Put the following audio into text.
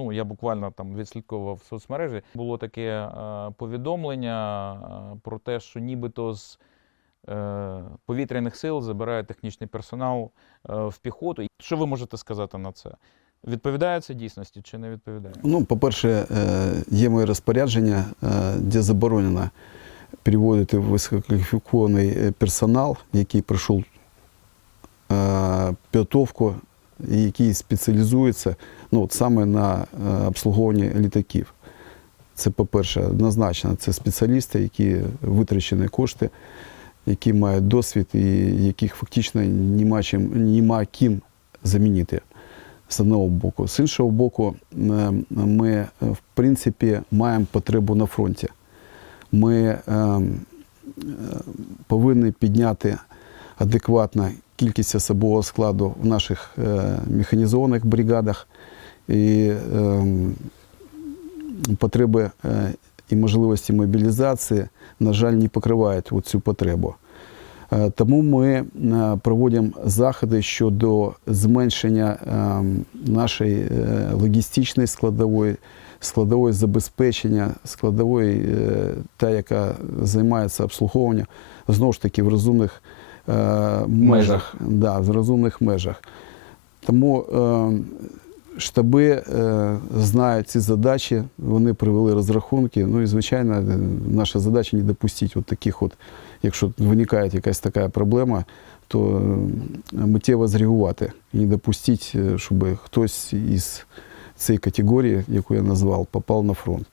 ну я буквально там відслідковував соцмережі. Було таке е, повідомлення е, про те, що нібито з е, повітряних сил забирають технічний персонал в піхоту. Що ви можете сказати на це? Відповідає це дійсності чи не відповідає? Ну, по-перше, є моє розпорядження, де заборонено переводити висококваліфікований персонал, який пройшов підготовку і який спеціалізується ну, от саме на е, обслуговуванні літаків. Це, по-перше, однозначно, це спеціалісти, які витрачені кошти, які мають досвід і яких фактично нема, чим, нема ким замінити з одного боку. З іншого боку, е, ми, е, в принципі, маємо потребу на фронті. Ми повинні підняти адекватно кількість особового складу в наших механізованих бригадах. І е, потреби е, і можливості мобілізації, на жаль, не покривають цю потребу. Е, Тому ми е, проводимо заходи щодо зменшення е, нашої е, логістичної складової, складової забезпечення, складової, е, та, яка займається обслуговуванням, знову ж таки в розумних е, межах. Да, в розумних межах. Тому е, штаби е, знають ці задачі, вони привели розрахунки. Ну і звичайно, е, наша задача не допустити от таких от, якщо виникає якась така проблема, то е, миттєво зреагувати і не допустити, щоб хтось із цієї категорії, яку я назвав, попав на фронт.